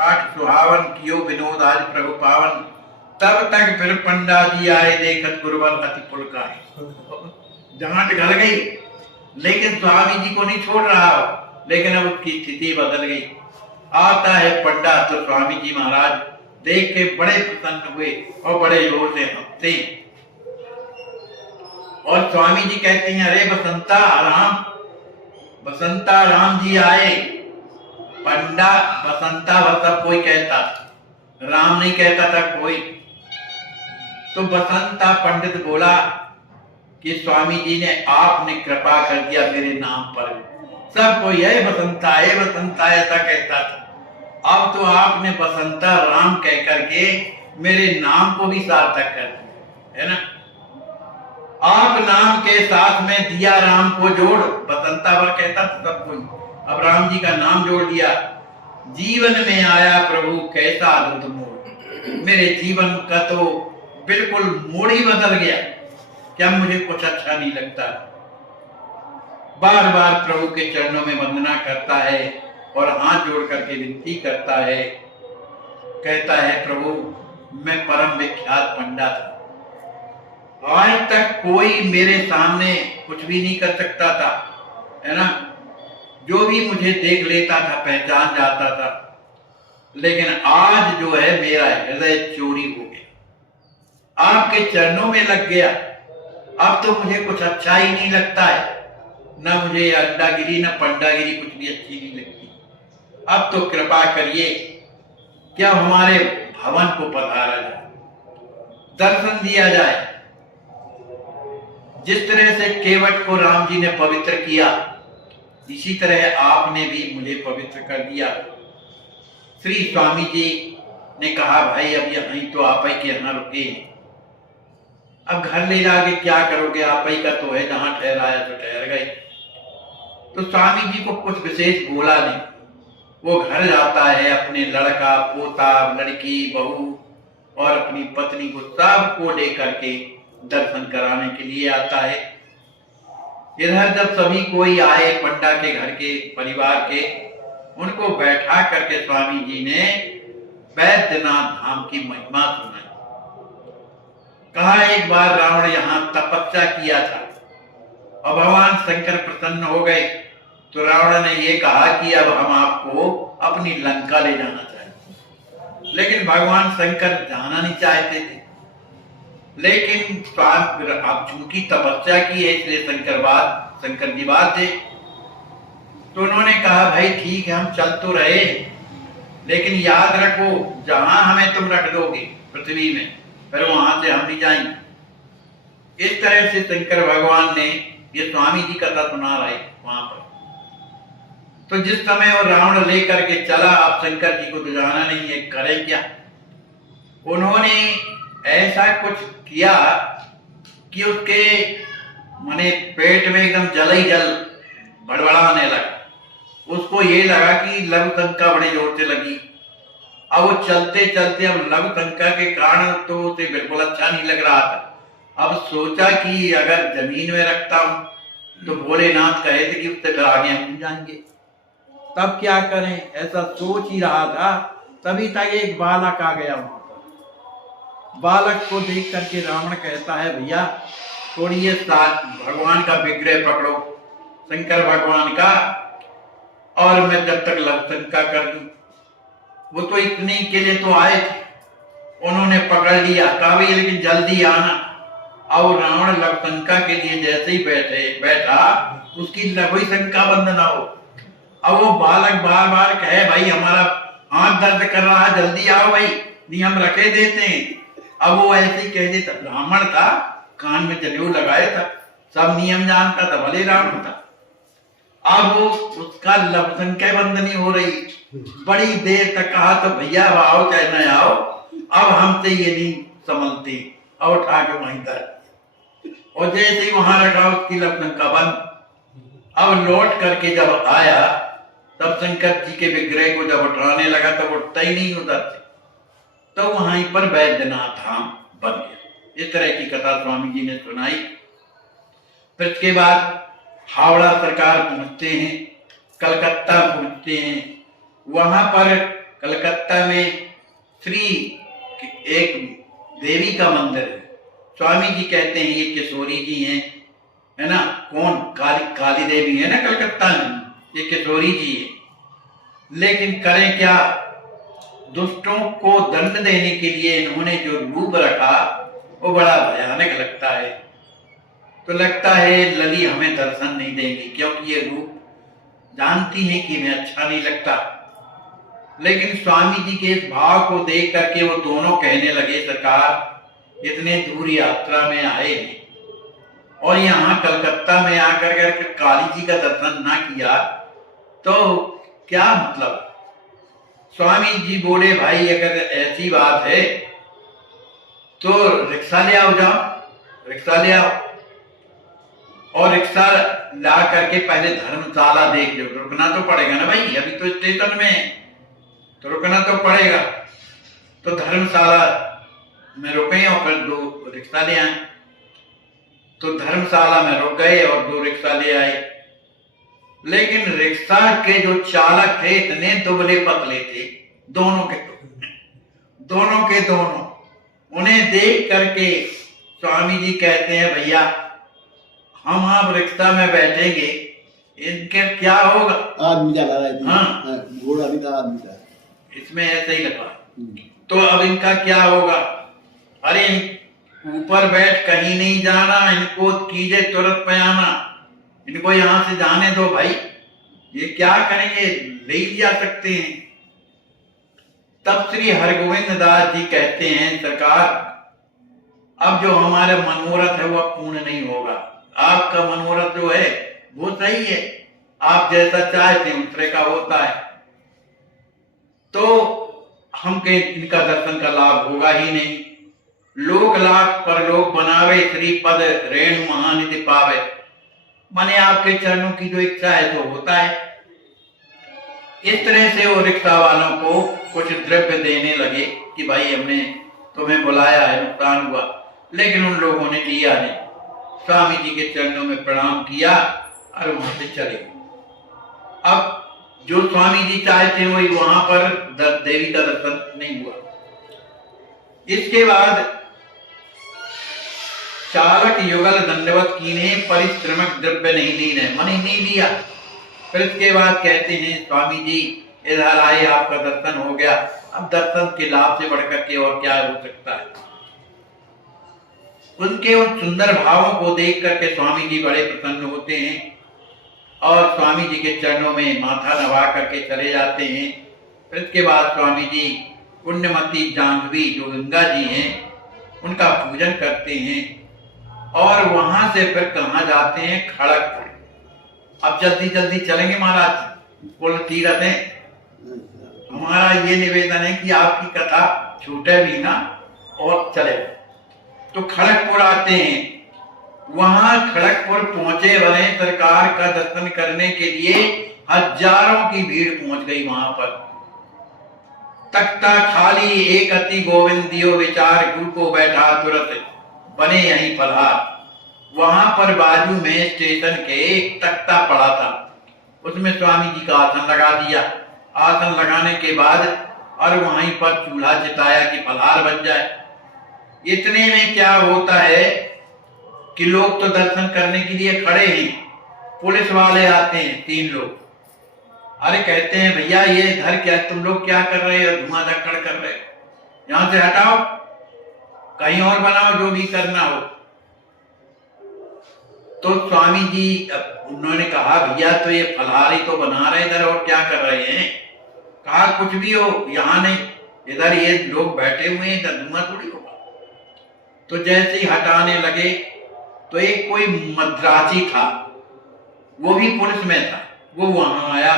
ठाठ सुहावन कियो विनोद आज प्रभु पावन। तब तक फिर पंडा जी आए देखत गुरुवर अति पुलकाए। डांट गल गई लेकिन स्वामी जी को नहीं छोड़ रहा, लेकिन अब उसकी स्थिति बदल गई। आता है पंडा तो स्वामी जी महाराज देख के बड़े प्रसन्न हुए और बड़े जोर से हंसते। और स्वामी जी कहते हैं अरे बसंता राम जी आए। पंडा बसंता सब कोई कहता, राम नहीं कहता था कोई। तो बसंता पंडित बोला कि स्वामी जी ने आपने कृपा कर दिया मेरे नाम पर। सब कोई है बसंता ऐसा कहता था। अब तो आपने बसंता राम कह करके मेरे नाम को भी सार्थक कर दिया है ना। आप नाम के साथ में दिया राम को जोड़, बसंता पर कहता था सब कोई, अब राम जी का नाम जोड़ दिया। जीवन में आया प्रभु कैसा अद्भुत मोड़। मेरे जीवन का तो बिल्कुल मोड़ ही बदल गया, क्या मुझे कुछ अच्छा नहीं लगता। बार बार प्रभु के चरणों में वंदना करता है और हाथ जोड़ करके विनती करता है, कहता है प्रभु मैं परम विख्यात पंडा था, आज तक कोई मेरे सामने कुछ भी नहीं कर सकता था, है ना। जो भी मुझे देख लेता था पहचान जाता था, लेकिन आज जो है मेरा हृदय चोरी हो गया, आपके चरणों में लग गया। अब तो मुझे कुछ अच्छा ही नहीं लगता है, न मुझे अड्डागिरी न पंडागिरी कुछ भी अच्छी नहीं लगती। अब तो कृपा करिए कि अब हमारे भवन को पधारा जाए, दर्शन दिया जाए। जिस तरह से केवट को राम जी ने पवित्र किया, इसी तरह आपने भी मुझे पवित्र कर दिया। श्री स्वामी जी ने कहा भाई अब यहीं तो आप ही के यहाँ रुके, अब घर ले जाके क्या करोगे, आप ही का तो है, जहां ठहराया तो ठहर गए। तो स्वामी जी को कुछ विशेष बोला नहीं, वो घर जाता है, अपने लड़का पोता लड़की बहू और अपनी पत्नी को सबको लेकर के दर्शन कराने के लिए आता है। इधर जब सभी कोई आए पंडा के घर के परिवार के, उनको बैठा करके स्वामी जी ने बैद्यनाथ धाम की महिमा सुनाई। कहा एक बार रावण यहाँ तपस्या किया था और भगवान शंकर प्रसन्न हो गए, तो रावण ने ये कहा कि अब हम आपको अपनी लंका ले जाना चाहिए। लेकिन भगवान शंकर जाना नहीं चाहते थे, लेकिन अब चूंकि तपस्या की है इसलिए शंकर जी बात थे, तो उन्होंने कहा भाई ठीक है हम चल तो रहे, लेकिन याद रखो जहां हमें तुम रख दोगे पृथ्वी में, फिर वहां से हम नहीं जाएंगे। इस तरह से शंकर भगवान ने, ये स्वामी जी कथा सुना रहे वहां पर, तो जिस समय वो रावण लेकर के चला, अब शंकर जी को तो जाना नहीं है, करें क्या। उन्होंने ऐसा कुछ किया कि उसके माने पेट में एकदम जल ही जल बड़बड़ाने लगा। उसको ये लगा कि लघु शंका बड़े जोर से लगी। अब वो चलते चलते, अब लघु शंका के कारण तो उसे बिल्कुल अच्छा नहीं लग रहा था। अब सोचा कि अगर जमीन में रखता हूं तो भोलेनाथ कहे थे कि उससे फिर आगे हम जाएंगे, तब क्या करें, ऐसा सोच ही रहा था। तभी तक एक बालक आ गया वहां पर। बालक को देख करके रावण कहता है भैया थोड़ी ये भगवान का विग्रह पकड़ो, शंकर भगवान का, और मैं जब तक लवशंका कर दूं। वो तो इतने के लिए तो आए थे, उन्होंने पकड़ लिया, कहा भाई लेकिन जल्दी आना। और रावण लवशंका के लिए जैसे ही बैठा उसकी लघु शंका बंद ना हो। अब वो बालक बार बार कहे भाई हमारा हाथ दर्द कर रहा है, जल्दी आओ भाई, नहीं हम रखे देते हैं। अब वो ऐसे ही कह देता, ब्राह्मण था, कान में जनेऊ लगाया था, सब नियम जानता था, भले रावण था। अब वो उसका लवशंका बंद नहीं हो रही, बड़ी देर तक कहा तो भैया अब आओ चाहे न आओ, अब हमसे ये नहीं संभलती, और उठा के वहीं दर, और जैसे ही वहां रखा उसकी लवशंका बंद। अब लौट करके जब आया तब शंकर जी के विग्रह को जब उठाने लगा तब उठता ही नहीं उधर से, तो वहीं पर बैद्यनाथ धाम बन गया। इस तरह की कथा स्वामी जी ने सुनाई। फिर इसके बाद हावड़ा सरकार पहुंचते हैं, कलकत्ता पहुंचते हैं। वहां पर कलकत्ता में श्री एक देवी का मंदिर है। स्वामी जी कहते हैं ये किशोरी जी हैं, है ना, कौन, काली देवी है ना कलकत्ता में, ये किशोरी जी है। लेकिन करें क्या, दुष्टों को दंड देने के लिए इन्होंने जो रूप रखा वो बड़ा भयानक लगता है। तो लगता है लली हमें दर्शन नहीं देंगी, क्योंकि ये रूप जानती है कि मैं अच्छा नहीं लगता। लेकिन स्वामी जी के इस भाव को देख करके वो दोनों कहने लगे, सरकार इतने दूर यात्रा में आए हैं और यहाँ कलकत्ता में आकर कर काली जी का दर्शन ना किया तो क्या मतलब। स्वामी जी बोले, भाई अगर ऐसी बात है तो रिक्शा ले आओ, जाओ रिक्शा ले आओ, और रिक्शा ला करके पहले धर्मशाला देख लो। रुकना तो पड़ेगा ना भाई, अभी तो स्टेशन में है तो रुकना तो पड़ेगा। तो धर्मशाला में रुके और फिर 2 रिक्शा ले आए। तो धर्मशाला में रुक गए और 2 रिक्शा ले आए। लेकिन रिक्शा के जो चालक थे इतने दुबले पतले थे, दोनों के दोनों। उन्हें देख करके स्वामी जी कहते हैं, भैया हम आप रिक्शा में बैठेंगे, इनके क्या होगा। आदमी जा रहा है, हाँ, घोड़ा भी था, आदमी था, इसमें ऐसे ही लगा। तो अब इनका क्या होगा। अरे ऊपर बैठ कहीं नहीं जाना, इनको कीजिए तुरंत पे आना, इनको यहां से जाने दो भाई, ये क्या करेंगे, ले जा सकते हैं। तब श्री हरगोविंद दास जी कहते हैं, सरकार अब जो हमारा मनोरथ है वो पूर्ण नहीं होगा। आपका मनोरथ जो है वो सही है, आप जैसा चाहते हैं दूसरे का होता है, तो हमके इनका दर्शन का लाभ होगा ही नहीं। लोक लाख परलोक बनावे, श्रीपद रेणु महानिधि पावे। माने आपके चरणों की जो इच्छा है तो होता है। इस तरह से वो रिक्शा वालों को कुछ द्रव्य देने लगे कि भाई हमने तुम्हें बुलाया है, नुकसान हुआ, लेकिन उन लोगों ने दिया नहीं। स्वामी जी के चरणों में प्रणाम किया और वहां से चले गए। अब जो स्वामी जी चाहते वही वहां पर देवी का दर्शन नहीं हुआ। इसके बाद चालक युगल दंडवत कीने, परिश्रमक द्रव्य नहीं लीने, मन ही नहीं लिया। फिर इसके बाद कहते हैं, स्वामी जी इधर आए, आपका दर्शन हो गया, अब दर्शन के लाभ से बढ़कर के और क्या हो सकता है। उनके उन सुंदर भावों को देख करके स्वामी जी बड़े प्रसन्न होते हैं और स्वामी जी के चरणों में माथा नवा करके चले जाते हैं। फिर इसके बाद स्वामी जी पुण्यमती जाह्नवी जो गंगा जी हैं उनका पूजन करते हैं और वहां से फिर कहाँ जाते हैं, खड़गपुर। अब जल्दी जल्दी चलेंगे महाराज, कुल तीरथ है। हमारा ये निवेदन है कि आपकी कथा छूटे भी ना और चले। तो खड़गपुर आते हैं। वहां खड़गपुर पहुंचे बने, सरकार का दर्शन करने के लिए हजारों की भीड़ पहुंच गई वहां पर। तख्ता खाली एक अति गोविंद दियो विचार, गुरु को बैठा तुरंत बने यहीं फलहार। वहां पर बाजू में स्टेशन के एक तख्ता पड़ा था, उसमें स्वामी जी का आसन लगा दिया। आसन लगाने के बाद और वहीं पर चूल्हा चिताया कि फलहार बन जाए। इतने में क्या होता है कि लोग तो दर्शन करने के लिए खड़े ही, पुलिस वाले आते हैं 3 लोग। अरे कहते हैं, भैया ये इधर क्या, तुम लोग क्या कर रहे हो, धुआं धक्कड़ कर रहे हो, यहां से हटाओ, कहीं और बनाओ, जो भी करना हो। तो स्वामी जी उन्होंने कहा, भैया तो ये फलहारी तो बना रहे इधर, और क्या कर रहे हैं। कहा कुछ भी हो, यहाँ नहीं, इधर ये लोग बैठे हुए हैं, इधर धुआं थोड़ी होगा। तो जैसे ही हटाने लगे तो एक कोई मद्रासी था, वो भी पुलिस में था, वो वहां आया।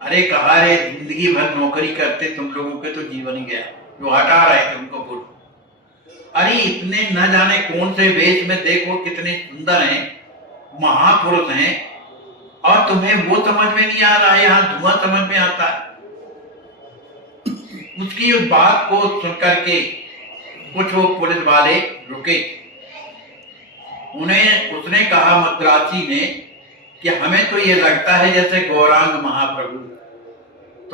अरे कहा, रे जिंदगी भर नौकरी करते तुम लोगों के तो जीवन ही गया, जो हटा रहे थे उनको बोलो। अरे इतने न जाने कौन से वेश में, देखो कितने सुंदर हैं, महापुरुष हैं, और तुम्हें वो समझ में नहीं आ रहा है, यहाँ धुआं समझ में आता है। उसकी उस बात को सुनकर के कुछ वो पुलिस वाले रुके। उसने कहा मद्रासी ने कि हमें तो ये लगता है जैसे गौरांग महाप्रभु।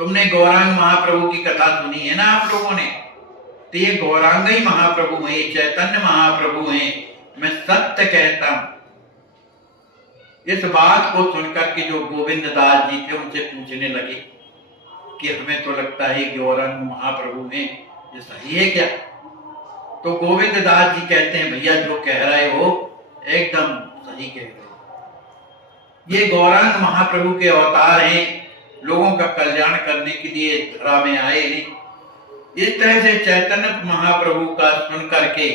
तुमने गौरांग महाप्रभु की कथा सुनी है ना आप लोगों ने, तो ये गौरांग ही महाप्रभु है, चैतन्य महाप्रभु हैं, मैं सत्य कहता हूं। इस बात को सुनकर के जो गोविंद दास जी थे उनसे पूछने लगे कि हमें तो लगता है गौरांग महाप्रभु हैं, ये सही है क्या? तो गोविंद दास जी कहते हैं भैया जो कह रहे हो एकदम सही कह रहे हो। ये गौरांग महाप्रभु के अवतार हैं, लोगों का कल्याण करने के लिए धरा में आए हैं। इस तरह से चैतन्य महाप्रभु का सुन करके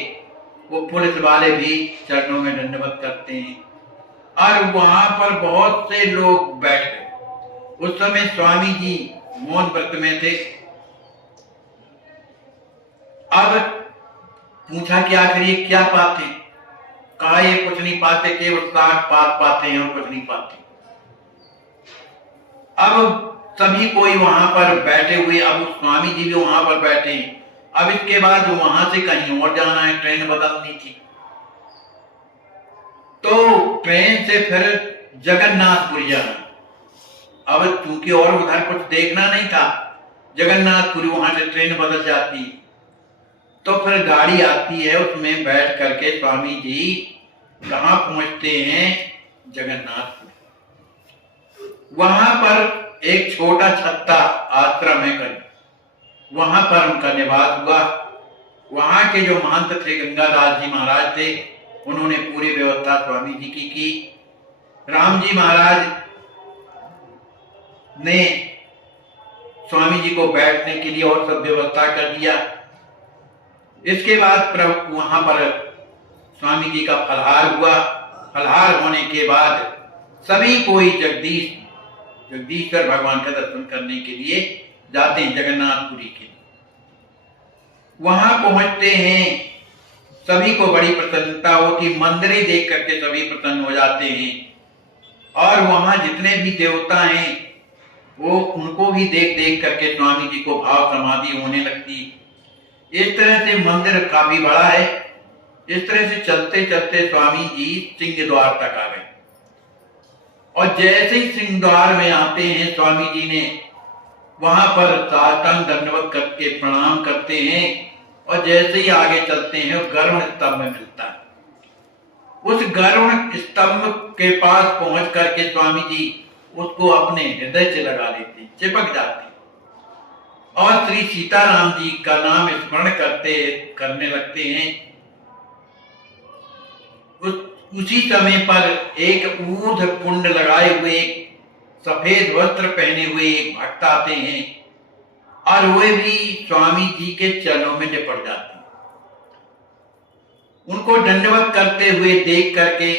वो पुलिस वाले भी चरणों में दंडवत करते हैं और वहां पर बहुत से लोग बैठ गए। उस समय स्वामी जी मौन व्रत में थे। अब पूछा कि आखिर ये क्या पाते? कहा ये कुछ नहीं पाते, केवल साठ पात पाते हैं और कुछ नहीं पाते। अब सभी कोई वहां पर बैठे हुए, अब स्वामी जी भी वहां पर बैठे हैं। अब इसके बाद वहां से कहीं और जाना है, ट्रेन बदलनी थी, तो ट्रेन से फिर जगन्नाथपुरी जाना। अब चूंकि और उधर कुछ देखना नहीं था, जगन्नाथपुरी वहां से ट्रेन बदल जाती, तो फिर गाड़ी आती है, उसमें बैठ करके स्वामी जी कहां पहुंचते हैं? जगन्नाथपुरी। वहां पर एक छोटा छत्ता आश्रम है करीब, वहां पर उनका निवास हुआ। वहां के जो महंत थे गंगादास जी महाराज थे, उन्होंने पूरी व्यवस्था स्वामी जी की। राम जी महाराज ने स्वामी जी को बैठने के लिए और सब व्यवस्था कर दिया। इसके बाद वहां पर स्वामी जी का फलहार हुआ। फलहार होने के बाद सभी कोई जगदीश्वर भगवान का दर्शन करने के लिए जाते हैं जगन्नाथपुरी के। वहां पहुंचते हैं, सभी को बड़ी प्रसन्नता होती, मंदिर देख करके सभी प्रसन्न हो जाते हैं और वहां जितने भी देवता हैं वो उनको भी देख देख करके स्वामी जी को भाव समाधि होने लगती। इस तरह से मंदिर काफी बड़ा है। इस तरह से चलते चलते स्वामी जी सिंह द्वार तक आ गए और जैसे ही सिंह द्वार में आते हैं, स्वामी जी ने वहां पर साष्टांग दंडवत करके प्रणाम करते हैं और जैसे ही आगे चलते हैं गरुड़ स्तंभ मिलता है। उस गरुड़ स्तंभ के पास पहुंच करके स्वामी जी उसको अपने हृदय से लगा लेते हैं, चिपक जाते हैं और श्री सीताराम जी का नाम स्मरण करने लगते हैं। उसी समय पर एक ऊर्ध पुंड लगाए हुए, सफेद वस्त्र पहने हुए एक भक्त आते हैं और वे भी स्वामी जी के चरणों में लिपट जाते हैं। उनको दंडवत करते हुए देख करके,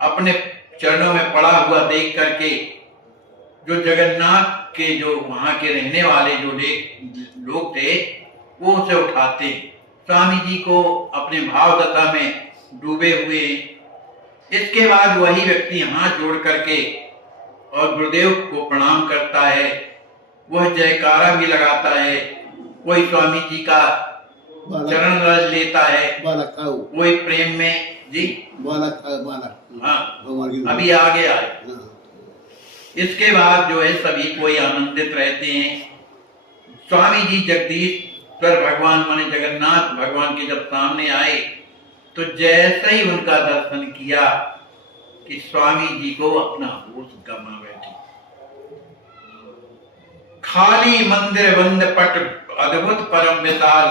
अपने चरणों में पड़ा हुआ देख करके, जो जगन्नाथ के जो वहां के रहने वाले जो लोग थे वो उसे उठाते हैं, स्वामी जी को अपने भाव दशा में डूबे हुए। इसके बाद वही व्यक्ति हाथ जोड़ करके और गुरुदेव को प्रणाम करता है, वह जयकारा भी लगाता है, कोई स्वामी जी का चरण रज लेता है, कोई प्रेम में जी हाँ अभी आगे आए। इसके बाद जो है सभी कोई आनंदित रहते हैं। स्वामी जी जगदीश्वर भगवान माने जगन्नाथ भगवान के जब सामने आए तो जैसे ही उनका दर्शन किया कि स्वामी जी को अपना होश गमा बैठे। खाली मंदिर बंद पट अद्भुत परम विशाल,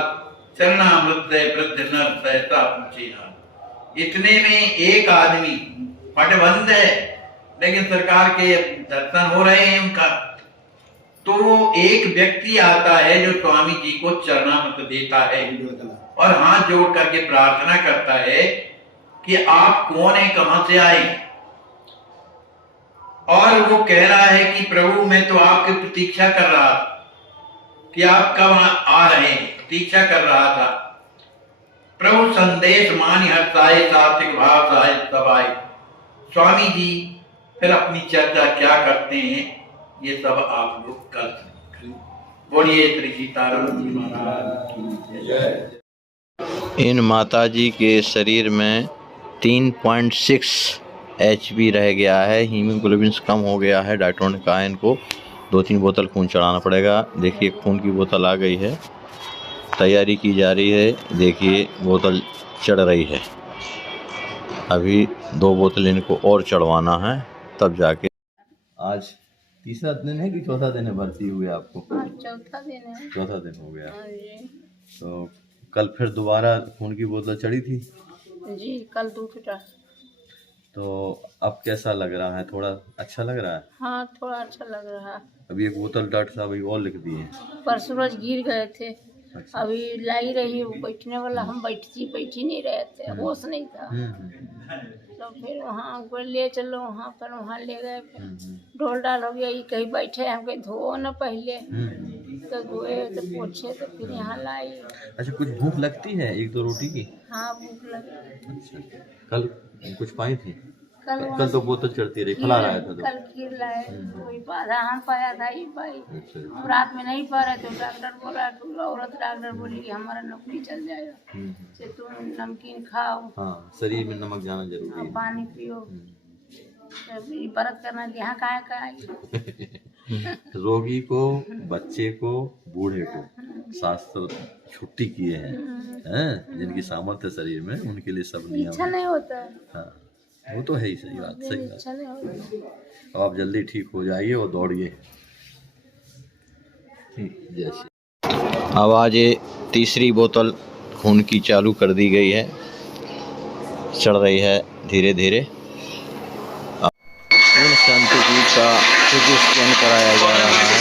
चरणामृत वृद्ध नर सहसा पूछे हाल। इतने में एक आदमी, पट बंद है लेकिन सरकार के दर्शन हो रहे हैं उनका, तो एक व्यक्ति आता है जो स्वामी जी को चरणामृत देता है और हाथ जोड़ करके प्रार्थना करता है कि आप कौन है, कहां से आए। और वो कह रहा है कि प्रभु मैं तो आपकी प्रतीक्षा कर रहा था कि आप कब आ रहे हैं, प्रतीक्षा कर रहा था। प्रभु संदेश मानी हर्षाए, सात्विक भाव सहाय सब आए। स्वामी जी फिर अपनी चर्चा क्या करते हैं ये सब आप लोग कर सकते। बोलिए श्री सीताराम जी महाराज की जय। इन माताजी के शरीर में 3.6 HB रह गया है, हीमोग्लोबिन कम हो गया है, डॉक्टरों ने कहा इनको। 2-3 बोतल खून चढ़ाना पड़ेगा। देखिए खून की बोतल आ गई है, तैयारी की जा रही है। देखिए बोतल चढ़ रही है। अभी 2 बोतल इनको और चढ़वाना है तब जाके। आज तीसरा दिन है कि चौथा दिन है भर्ती हुए आपको? चौथा दिन है। चौथा दिन हो गया। हाँ जी। तो कल फिर दोबारा खून की बोतल चढ़ी थी? जी कल दूसरा। तो अब कैसा लग रहा है? थोड़ा अच्छा लग रहा है? हाँ थोड़ा अच्छा लग रहा है। अभी एक बोतल डॉक्टर साहब अभी और लिख दिए हैं। परसों रोज गिर गए थे। अच्छा। अभी लाई रही हूँ बैठने वाला, हम बैठी नहीं रहे थे, होश नहीं था। तो फिर वहाँ ऊपर ले चलो, वहाँ पर वहाँ ले गए। ढोल डाल हो गया, ये कहीं बैठे हम कहीं धो न पहले। तो धोए तो पोछे तो फिर यहाँ लाई। अच्छा, कुछ भूख लगती है 1-2 रोटी की? हाँ भूख लगी। अच्छा, कल कुछ पाई थी? कल तो बोतल चढ़ती रही, खिला रहा था तो। कल खीर लाए, कोई आधा हम पाया था, ये पाई। अच्छा। हम रात में नहीं पा रहे थे, डॉक्टर बोला, औरत डॉक्टर बोली कि हमारा नौकरी चल जाएगा, से तुम नमकीन खाओ। हाँ, शरीर में नमक जाना जरूरी है। पानी पियो। तो व्रत करना यहाँ कहाँ का आई। रोगी को, बच्चे को, बूढ़े को शास्त्र छुट्टी किए हैं, जिनकी सामर्थ्य शरीर में, उनके लिए सब नियम इच्छा नहीं होता। हाँ, वो तो है ही। सही बात, सही बात। इच्छा नहीं होता। अब आप जल्दी ठीक हो जाइए और दौड़िए। जैसे अब आज ये तीसरी बोतल खून की चालू कर दी गई है, चढ़ रही है धीरे धीरे। इन संत जी का सिटी स्कैन कराया जा रहा है।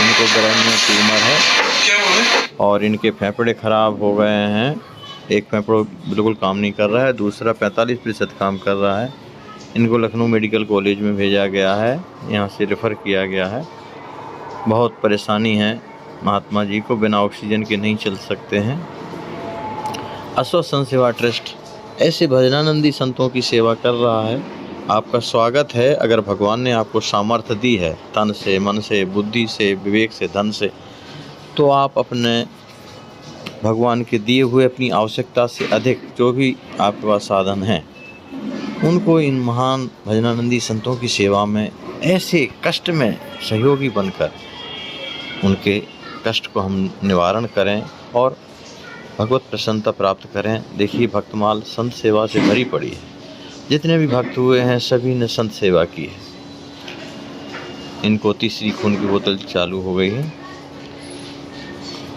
इनको ब्रेन में ट्यूमर है और इनके फेफड़े खराब हो गए हैं। एक फेफड़ा बिल्कुल काम नहीं कर रहा है, दूसरा 45% काम कर रहा है। इनको लखनऊ मेडिकल कॉलेज में भेजा गया है, यहाँ से रेफ़र किया गया है। बहुत परेशानी है महात्मा जी को, बिना ऑक्सीजन के नहीं चल सकते हैं। अश्वत्थ संत सेवा ट्रस्ट ऐसे भजनानंदी संतों की सेवा कर रहा है। आपका स्वागत है। अगर भगवान ने आपको सामर्थ्य दी है, तन से, मन से, बुद्धि से, विवेक से, धन से, तो आप अपने भगवान के दिए हुए अपनी आवश्यकता से अधिक जो भी आपके पास साधन हैं, उनको इन महान भजनानंदी संतों की सेवा में ऐसे कष्ट में सहयोगी बनकर उनके कष्ट को हम निवारण करें और भगवत प्रसन्नता प्राप्त करें। देखिए भक्तमाल संत सेवा से भरी पड़ी है। जितने भी भक्त हुए हैं सभी ने संत सेवा की है। इनको तीसरी खून की बोतल चालू हो गई है।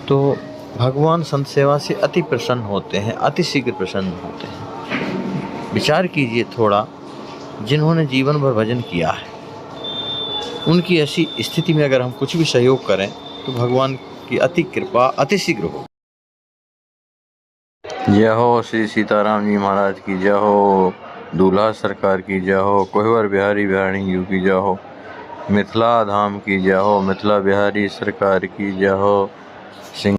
तो भगवान संत सेवा से अति प्रसन्न होते हैं, अति शीघ्र प्रसन्न होते हैं। विचार कीजिए थोड़ा, जिन्होंने जीवन भर भजन किया है, उनकी ऐसी स्थिति में अगर हम कुछ भी सहयोग करें तो भगवान की अति कृपा अति शीघ्र हो। जय हो श्री सीताराम जी महाराज की जय हो, दूल्हा सरकार की जय हो, कोहबर बिहारी बिहारी जी की जय हो, मिथिला धाम की जय हो, मिथिला बिहारी सरकार की जय हो। सिंह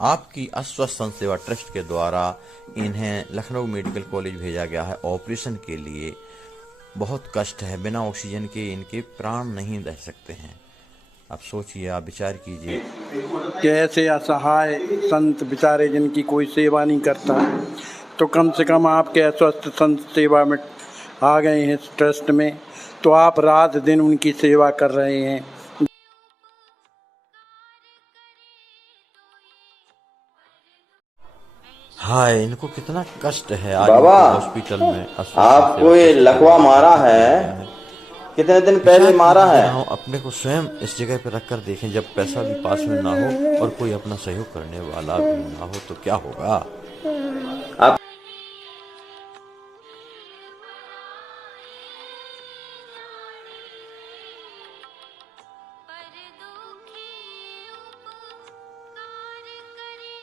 आपकी अश्वत्थ संत सेवा ट्रस्ट के द्वारा इन्हें लखनऊ मेडिकल कॉलेज भेजा गया है ऑपरेशन के लिए। बहुत कष्ट है, बिना ऑक्सीजन के इनके प्राण नहीं रह सकते हैं। आप सोचिए, आप विचार कीजिए। कैसे असहाय संत बेचारे जिनकी कोई सेवा नहीं करता, तो कम से कम आपके अस्वस्थ संत सेवा में आ गए हैं इस ट्रस्ट में, तो आप रात दिन उनकी सेवा कर रहे हैं। हाँ, इनको कितना कष्ट है। आज बाबा, हॉस्पिटल में आपको ये लकवा मारा है, कितने दिन पहले मारा है? अपने को स्वयं इस जगह पर रखकर देखें, जब पैसा भी पास में ना हो और कोई अपना सहयोग करने वाला भी ना हो तो क्या होगा।